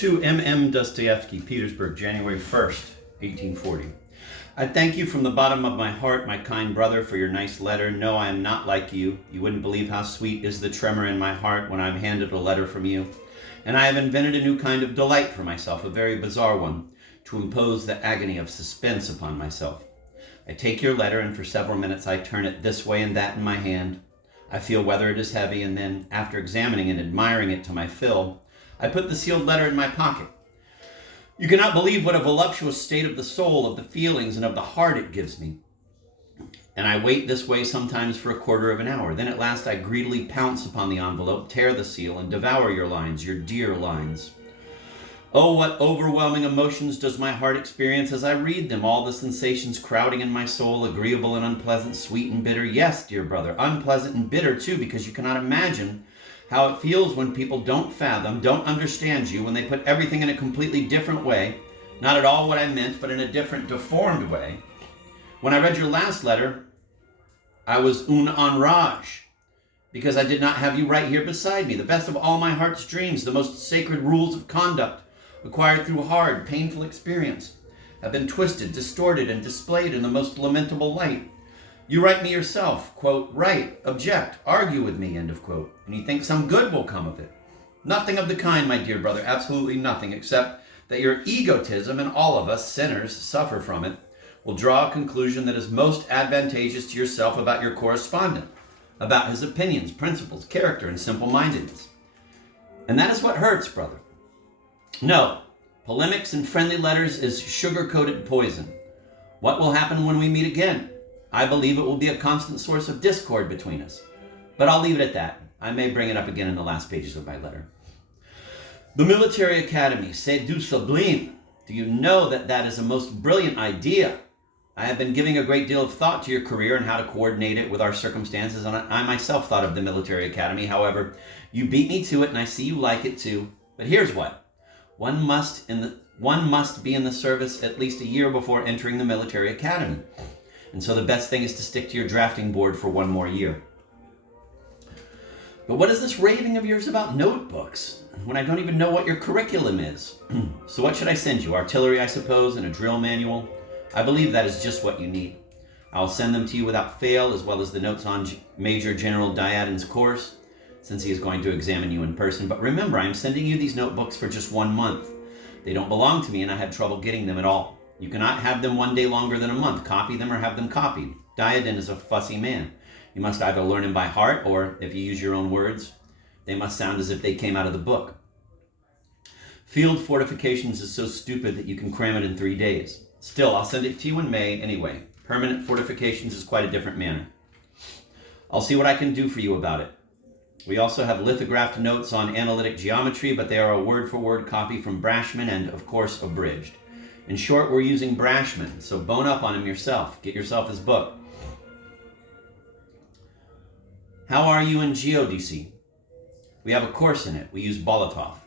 To M. Dostoyevsky, Petersburg, January 1st, 1840. I thank you from the bottom of my heart, my kind brother, for your nice letter. No, I am not like you. You wouldn't believe how sweet is the tremor in my heart when I'm handed a letter from you. And I have invented a new kind of delight for myself, a very bizarre one, to impose the agony of suspense upon myself. I take your letter, and for several minutes I turn it this way and that in my hand. I feel whether it is heavy, and then, after examining and admiring it to my fill, I put the sealed letter in my pocket. You cannot believe what a voluptuous state of the soul, of the feelings, and of the heart it gives me. And I wait this way sometimes for a quarter of an hour. Then at last I greedily pounce upon the envelope, tear the seal, and devour your lines, your dear lines. Oh, what overwhelming emotions does my heart experience as I read them, all the sensations crowding in my soul, agreeable and unpleasant, sweet and bitter. Yes, dear brother, unpleasant and bitter too, because you cannot imagine how it feels when people don't fathom, don't understand you, when they put everything in a completely different way, not at all what I meant, but in a different, deformed way. When I read your last letter, I was en rage, because I did not have you right here beside me, the best of all my heart's dreams, the most sacred rules of conduct, acquired through hard, painful experience, have been twisted, distorted, and displayed in the most lamentable light. You write me yourself, quote, write, object, argue with me, end of quote, and you think some good will come of it. Nothing of the kind, my dear brother, absolutely nothing, except that your egotism, and all of us sinners suffer from it, will draw a conclusion that is most advantageous to yourself about your correspondent, about his opinions, principles, character, and simple-mindedness. And that is what hurts, brother. No, polemics and friendly letters is sugar-coated poison. What will happen when we meet again? I believe it will be a constant source of discord between us. But I'll leave it at that. I may bring it up again in the last pages of my letter. The military academy, c'est du sublime. Do you know that that is a most brilliant idea? I have been giving a great deal of thought to your career and how to coordinate it with our circumstances, and I myself thought of the military academy. However, you beat me to it, and I see you like it too. But here's what. One must be in the service at least a year before entering the military academy. And so the best thing is to stick to your drafting board for one more year. But what is this raving of yours about notebooks, when I don't even know what your curriculum is? So what should I send you? Artillery, I suppose, and a drill manual? I believe that is just what you need. I'll send them to you without fail, as well as the notes on Major General Dyadin's course, since he is going to examine you in person. But remember, I am sending you these notebooks for just 1 month. They don't belong to me, and I had trouble getting them at all. You cannot have them one day longer than a month. Copy them or have them copied. Dyadin is a fussy man. You must either learn him by heart, or, if you use your own words, they must sound as if they came out of the book. Field fortifications is so stupid that you can cram it in 3 days. Still, I'll send it to you in May anyway. Permanent fortifications is quite a different matter. I'll see what I can do for you about it. We also have lithographed notes on analytic geometry, but they are a word-for-word copy from Brashman and, of course, abridged. In short, we're using Brashman, so bone up on him yourself. Get yourself his book. How are you in geodesy? We have a course in it. We use Bolotov.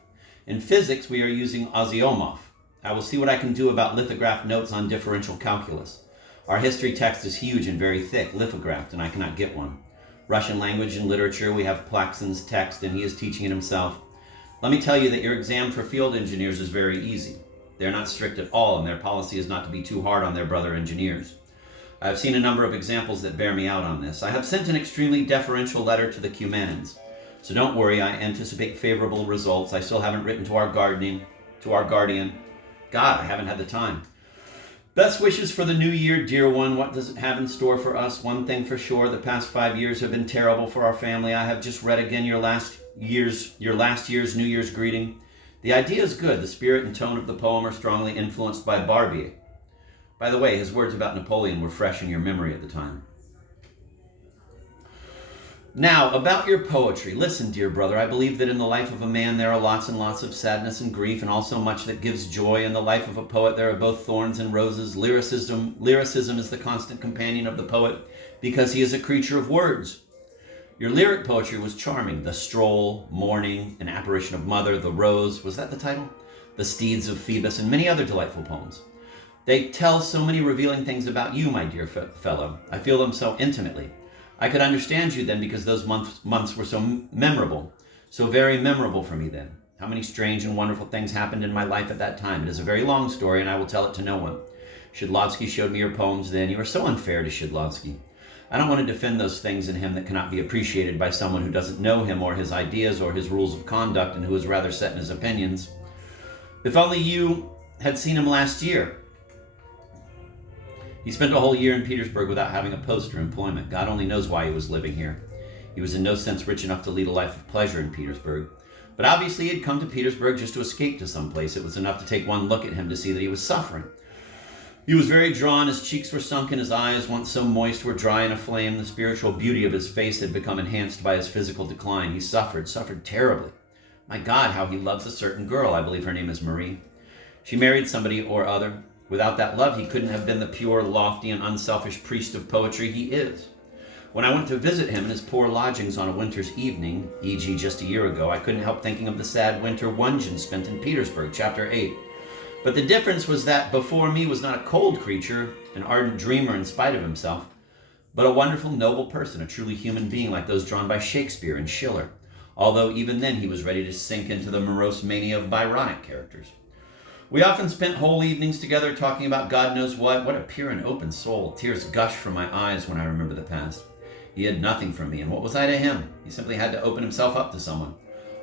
In physics, we are using Ozyomov. I will see what I can do about lithographed notes on differential calculus. Our history text is huge and very thick, lithographed, and I cannot get one. Russian language and literature, we have Plaxin's text, and he is teaching it himself. Let me tell you that your exam for field engineers is very easy. They're not strict at all, and their policy is not to be too hard on their brother engineers. I have seen a number of examples that bear me out on this. I have sent an extremely deferential letter to the Cumans, so don't worry, I anticipate favorable results. I still haven't written to our guardian. God, I haven't had the time. Best wishes for the new year, dear one. What does it have in store for us? One thing for sure, the past 5 years have been terrible for our family. I have just read again your last year's New Year's greeting. The idea is good. The spirit and tone of the poem are strongly influenced by Barbier. By the way, his words about Napoleon were fresh in your memory at the time. Now, about your poetry. Listen, dear brother, I believe that in the life of a man there are lots and lots of sadness and grief, and also much that gives joy. In the life of a poet there are both thorns and roses. Lyricism is the constant companion of the poet because he is a creature of words. Your lyric poetry was charming. The Stroll, Morning, An Apparition of Mother, The Rose, was that the title? The Steeds of Phoebus, and many other delightful poems. They tell so many revealing things about you, my dear fellow. I feel them so intimately. I could understand you then because those months were so memorable, so very memorable for me then. How many strange and wonderful things happened in my life at that time. It is a very long story, and I will tell it to no one. Shidlovsky showed me your poems then. You are so unfair to Shidlovsky. I don't want to defend those things in him that cannot be appreciated by someone who doesn't know him or his ideas or his rules of conduct and who is rather set in his opinions. If only you had seen him last year. He spent a whole year in Petersburg without having a post or employment. God only knows why he was living here. He was in no sense rich enough to lead a life of pleasure in Petersburg. But obviously he had come to Petersburg just to escape to someplace. It was enough to take one look at him to see that he was suffering. He was very drawn, his cheeks were sunken, his eyes, once so moist, were dry and aflame. The spiritual beauty of his face had become enhanced by his physical decline. He suffered terribly. My God, how he loves a certain girl. I believe her name is Marie. She married somebody or other. Without that love, he couldn't have been the pure, lofty, and unselfish priest of poetry he is. When I went to visit him in his poor lodgings on a winter's evening, e.g. just a year ago, I couldn't help thinking of the sad winter Wunjan spent in Petersburg, chapter 8. But the difference was that before me was not a cold creature, an ardent dreamer in spite of himself, but a wonderful, noble person, a truly human being like those drawn by Shakespeare and Schiller, although even then he was ready to sink into the morose mania of Byronic characters. We often spent whole evenings together talking about God knows what. What a pure and open soul. Tears gush from my eyes when I remember the past. He had nothing from me, and what was I to him? He simply had to open himself up to someone.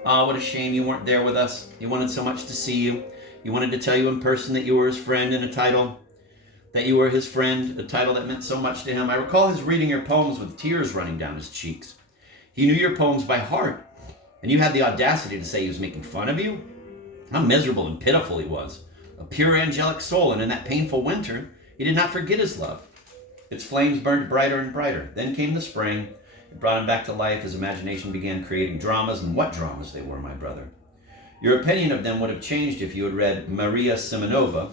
Ah, what a shame you weren't there with us. He wanted so much to see you. He wanted to tell you in person that you were his friend, and a title that meant so much to him. I recall his reading your poems with tears running down his cheeks. He knew your poems by heart, and you had the audacity to say he was making fun of you? How miserable and pitiful he was. A pure angelic soul, and in that painful winter, he did not forget his love. Its flames burned brighter and brighter. Then came the spring. It brought him back to life. His imagination began creating dramas, and what dramas they were, my brother. Your opinion of them would have changed if you had read Maria Simonova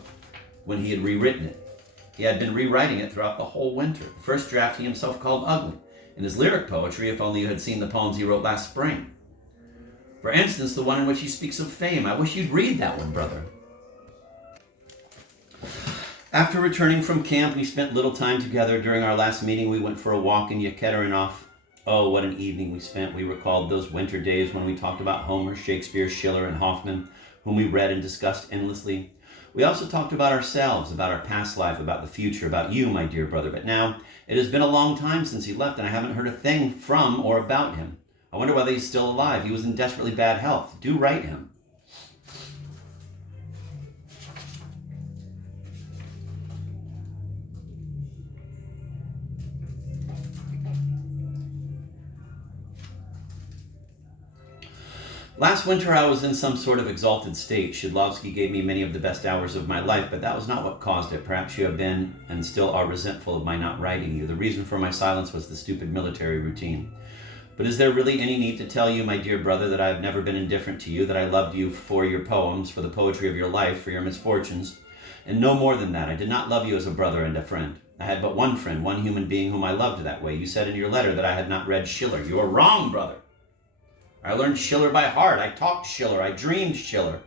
when he had rewritten it. He had been rewriting it throughout the whole winter. The first draft he himself called ugly. In his lyric poetry, if only you had seen the poems he wrote last spring. For instance, the one in which he speaks of fame. I wish you'd read that one, brother. After returning from camp, we spent little time together. During our last meeting, we went for a walk in Yekaterinov. Oh, what an evening we spent. We recalled those winter days when we talked about Homer, Shakespeare, Schiller, and Hoffman, whom we read and discussed endlessly. We also talked about ourselves, about our past life, about the future, about you, my dear brother. But now, it has been a long time since he left, and I haven't heard a thing from or about him. I wonder whether he's still alive. He was in desperately bad health. Do write him. Last winter I was in some sort of exalted state. Shidlovsky gave me many of the best hours of my life, but that was not what caused it. Perhaps you have been and still are resentful of my not writing you. The reason for my silence was the stupid military routine. But is there really any need to tell you, my dear brother, that I have never been indifferent to you, that I loved you for your poems, for the poetry of your life, for your misfortunes? And no more than that. I did not love you as a brother and a friend. I had but one friend, one human being whom I loved that way. You said in your letter that I had not read Schiller. You are wrong, brother. I learned Schiller by heart. I talked Schiller. I dreamed Schiller.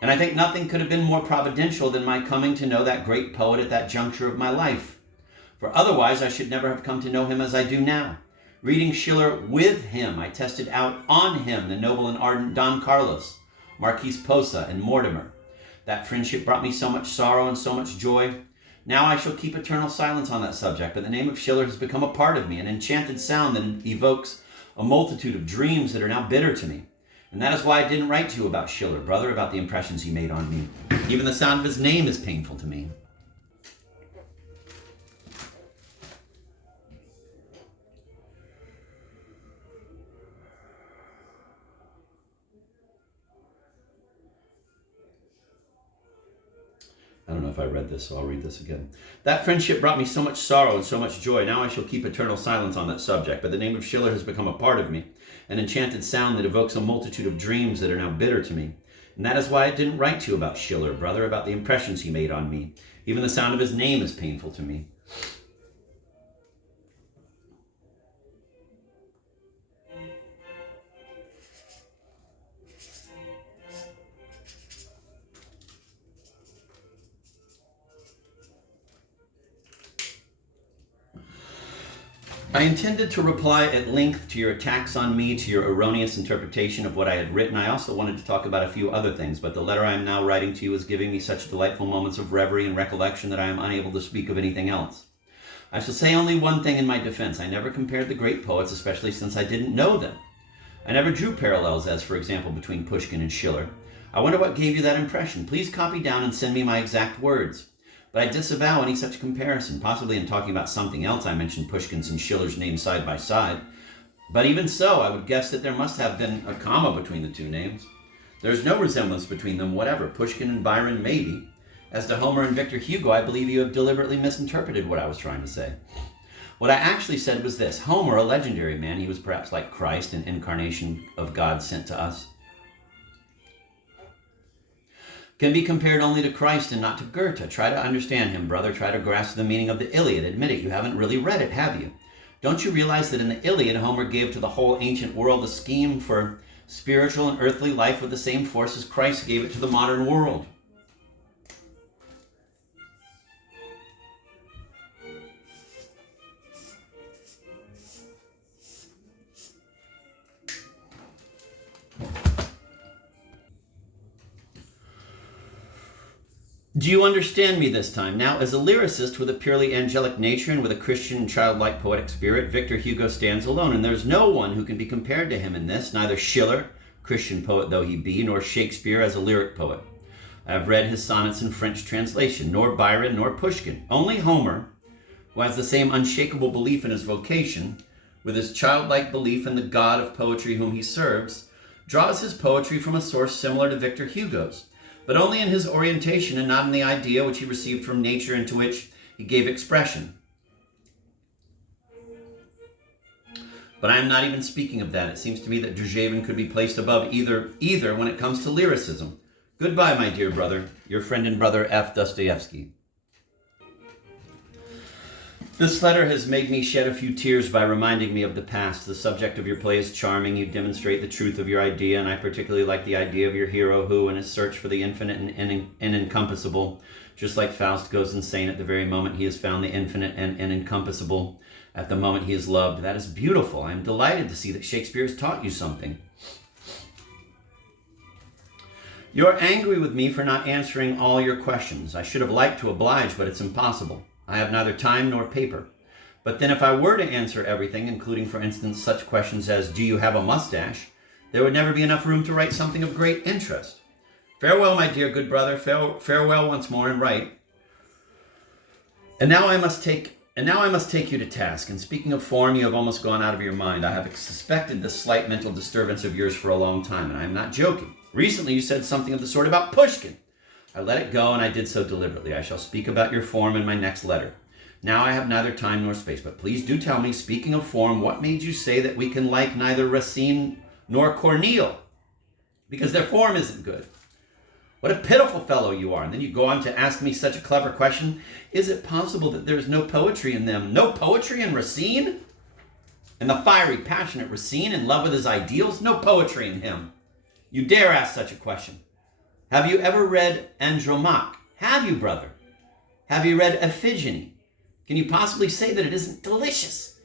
And I think nothing could have been more providential than my coming to know that great poet at that juncture of my life. For otherwise, I should never have come to know him as I do now. Reading Schiller with him, I tested out on him the noble and ardent Don Carlos, Marquis Posa, and Mortimer. That friendship brought me so much sorrow and so much joy. Now I shall keep eternal silence on that subject, but the name of Schiller has become a part of me, an enchanted sound that evokes a multitude of dreams that are now bitter to me. And that is why I didn't write to you about Schiller, brother, about the impressions he made on me. Even the sound of his name is painful to me. I don't know if I read this, so I'll read this again. That friendship brought me so much sorrow and so much joy. Now I shall keep eternal silence on that subject. But the name of Schiller has become a part of me, an enchanted sound that evokes a multitude of dreams that are now bitter to me. And that is why I didn't write to you about Schiller, brother, about the impressions he made on me. Even the sound of his name is painful to me. I intended to reply at length to your attacks on me, to your erroneous interpretation of what I had written. I also wanted to talk about a few other things, but the letter I am now writing to you is giving me such delightful moments of reverie and recollection that I am unable to speak of anything else. I shall say only one thing in my defense. I never compared the great poets, especially since I didn't know them. I never drew parallels, as for example, between Pushkin and Schiller. I wonder what gave you that impression. Please copy down and send me my exact words. But I disavow any such comparison. Possibly in talking about something else I mentioned Pushkin's and Schiller's names side by side. But even so, I would guess that there must have been a comma between the two names. There is no resemblance between them whatever. Pushkin and Byron, maybe. As to Homer and Victor Hugo, I believe you have deliberately misinterpreted what I was trying to say. What I actually said was this. Homer, a legendary man, he was perhaps like Christ, an incarnation of God sent to us, can be compared only to Christ and not to Goethe. Try to understand him, brother. Try to grasp the meaning of the Iliad. Admit it, you haven't really read it, have you? Don't you realize that in the Iliad, Homer gave to the whole ancient world a scheme for spiritual and earthly life with the same force as Christ gave it to the modern world? Do you understand me this time? Now, as a lyricist with a purely angelic nature and with a Christian childlike poetic spirit, Victor Hugo stands alone, and there's no one who can be compared to him in this, neither Schiller, Christian poet though he be, nor Shakespeare as a lyric poet. I have read his sonnets in French translation, nor Byron nor Pushkin. Only Homer, who has the same unshakable belief in his vocation, with his childlike belief in the God of poetry whom he serves, draws his poetry from a source similar to Victor Hugo's, but only in his orientation and not in the idea which he received from nature and to which he gave expression. But I am not even speaking of that. It seems to me that Drzevan could be placed above either when it comes to lyricism. Goodbye, my dear brother, your friend and brother F. Dostoyevsky. This letter has made me shed a few tears by reminding me of the past. The subject of your play is charming. You demonstrate the truth of your idea, and I particularly like the idea of your hero who, in his search for the infinite and encompassable, just like Faust goes insane at the very moment he has found the infinite and encompassable, at the moment he is loved. That is beautiful. I am delighted to see that Shakespeare has taught you something. You are angry with me for not answering all your questions. I should have liked to oblige, but it's impossible. I have neither time nor paper. But then if I were to answer everything, including, for instance, such questions as, do you have a mustache, there would never be enough room to write something of great interest. Farewell, my dear good brother. Farewell once more, and write. And now I must take you to task. And speaking of form, you have almost gone out of your mind. I have suspected this slight mental disturbance of yours for a long time, and I am not joking. Recently you said something of the sort about Pushkin. I let it go, and I did so deliberately. I shall speak about your form in my next letter. Now I have neither time nor space, but please do tell me, speaking of form, what made you say that we can like neither Racine nor Corneille? Because their form isn't good. What a pitiful fellow you are. And then you go on to ask me such a clever question. Is it possible that there is no poetry in them? No poetry in Racine? And the fiery, passionate Racine in love with his ideals? No poetry in him. You dare ask such a question. Have you ever read Andromaque? Have you, brother? Have you read Iphigenie? Can you possibly say that it isn't delicious?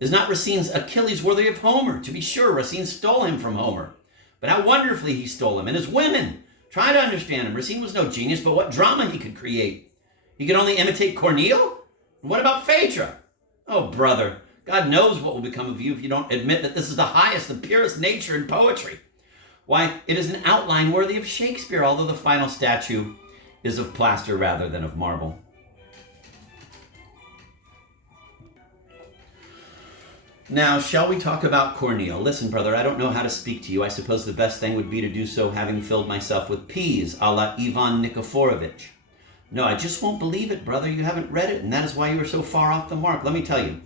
Is not Racine's Achilles worthy of Homer? To be sure, Racine stole him from Homer. But how wonderfully he stole him, and his women. Try to understand him. Racine was no genius, but what drama he could create. He could only imitate Corneille? And what about Phaedra? Oh, brother, God knows what will become of you if you don't admit that this is the highest, the purest nature in poetry. Why, it is an outline worthy of Shakespeare, although the final statue is of plaster rather than of marble. Now, shall we talk about Corneille? Listen, brother, I don't know how to speak to you. I suppose the best thing would be to do so having filled myself with peas, a la Ivan Nikiforovitch. No, I just won't believe it, brother. You haven't read it, and that is why you are so far off the mark. Let me tell you,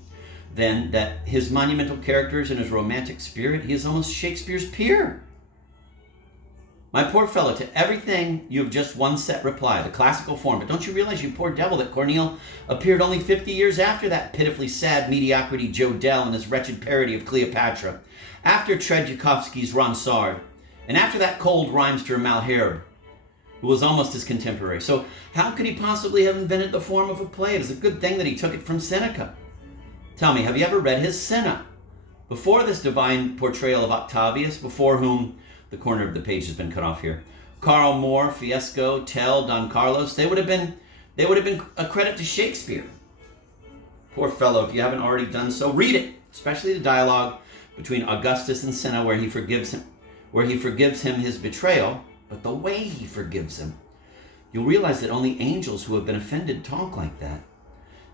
then, that his monumental characters and his romantic spirit, he is almost Shakespeare's peer. My poor fellow, to everything you have just one set reply, the classical form. But don't you realize, you poor devil, that Corneille appeared only 50 years after that pitifully sad mediocrity Jodelle and his wretched parody of Cleopatra, after Tchaikovsky's Ronsard, and after that cold rhymester Malherbe, who was almost his contemporary. So how could he possibly have invented the form of a play? It is a good thing that he took it from Seneca. Tell me, have you ever read his Cinna? Before this divine portrayal of Octavius, before whom the corner of the page has been cut off here, Karl Moore, Fiesco, Tell, Don Carlos, they would have been a credit to Shakespeare. Poor fellow, if you haven't already done so, read it, especially the dialogue between Augustus and Cinna where he forgives him his betrayal, but the way he forgives him. You'll realize that only angels who have been offended talk like that.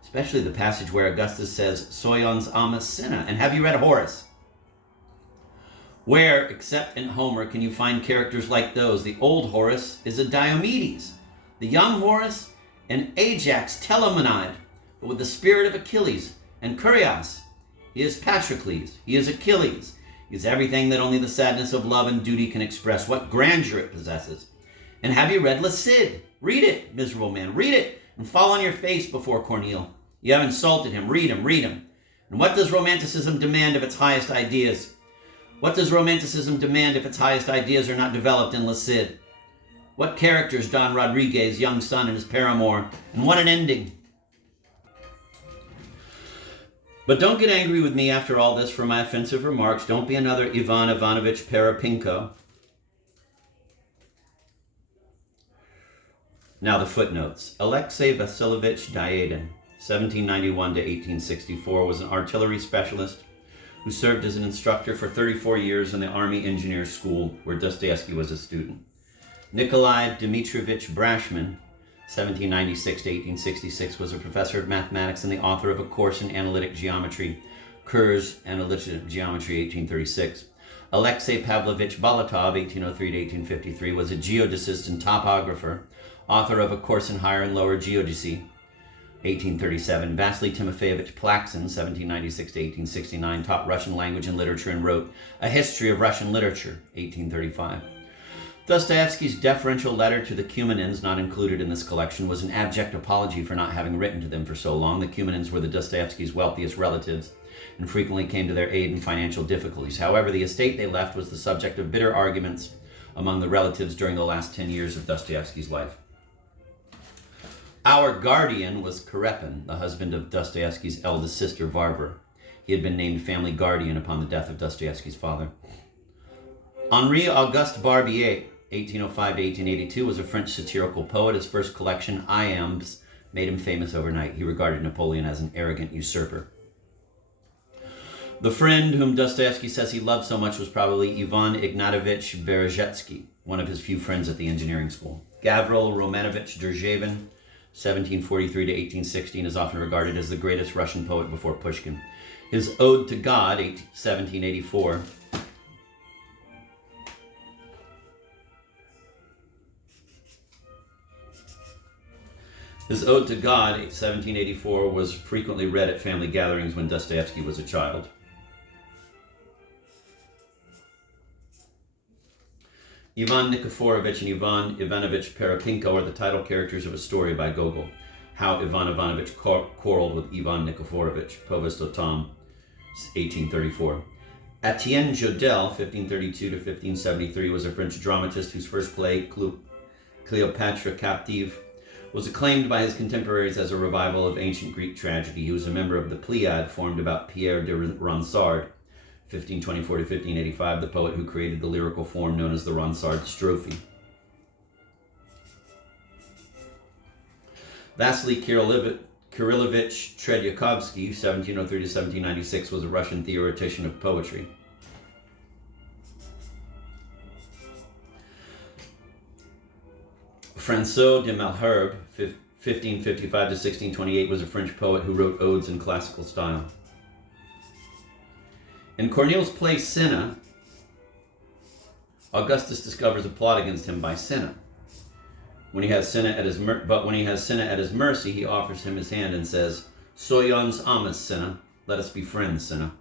Especially the passage where Augustus says, Soyons amas Cinna. And have you read Horace? Where, except in Homer, can you find characters like those? The old Horace is a Diomedes. The young Horace, an Ajax Telemonide, but with the spirit of Achilles and Curios. He is Patrocles. He is Achilles. He is everything that only the sadness of love and duty can express. What grandeur it possesses. And have you read Le Cid? Read it, miserable man. Read it and fall on your face before Corneille. You have insulted him. Read him. Read him. And what does Romanticism demand of its highest ideas? What does Romanticism demand if its highest ideas are not developed in Le Cid? What characters Don Rodriguez, young son, and his paramour, and what an ending. But don't get angry with me after all this for my offensive remarks. Don't be another Ivan Ivanovich Perepinko. Now the footnotes. Alexei Vasilyevich Dyadin, 1791 to 1864, was an artillery specialist who served as an instructor for 34 years in the Army Engineer School, where Dostoyevsky was a student. Nikolai Dmitrovich Brashman, 1796 to 1866, was a professor of mathematics and the author of a course in analytic geometry, Kerr's Analytic Geometry, 1836. Alexei Pavlovich Balatov, 1803 to 1853, was a geodesist and topographer, author of a course in higher and lower geodesy, 1837. Vasily Timofeyevich Plaksin, 1796 to 1869, taught Russian language and literature and wrote A History of Russian Literature, 1835. Dostoevsky's deferential letter to the Cumanins, not included in this collection, was an abject apology for not having written to them for so long. The Cumanins were the Dostoevsky's wealthiest relatives and frequently came to their aid in financial difficulties. However, the estate they left was the subject of bitter arguments among the relatives during the last 10 years of Dostoevsky's life. Our guardian was Karepin, the husband of Dostoevsky's eldest sister, Varvara. He had been named family guardian upon the death of Dostoevsky's father. Henri Auguste Barbier, 1805 to 1882, was a French satirical poet. His first collection, Iambs, made him famous overnight. He regarded Napoleon as an arrogant usurper. The friend whom Dostoevsky says he loved so much was probably Ivan Ignatovich Berezhetsky, one of his few friends at the engineering school. Gavril Romanovich Derzhavin, 1743 to 1816, is often regarded as the greatest Russian poet before Pushkin. His Ode to God, 1784, His Ode to God, 1784, was frequently read at family gatherings when Dostoevsky was a child. Ivan Nikiforovich and Ivan Ivanovich Perepinko are the title characters of a story by Gogol, How Ivan Ivanovich Quarreled with Ivan Nikiforovich, Povest o Tom, 1834. Etienne Jodelle, 1532 to 1573, was a French dramatist whose first play, Cleopatra Captive, was acclaimed by his contemporaries as a revival of ancient Greek tragedy. He was a member of the Pleiad formed about Pierre de Ronsard, 1524 to 1585, the poet who created the lyrical form known as the Ronsard strophe. Vasily Kirillovich Tredyakovsky, 1703 to 1796, was a Russian theoretician of poetry. François de Malherbe, 1555 to 1628, was a French poet who wrote odes in classical style. In Corneille's play Cinna, Augustus discovers a plot against him by Cinna. When he has Cinna at his mercy, he offers him his hand and says, "Soyons amas, Cinna, let us be friends, Cinna."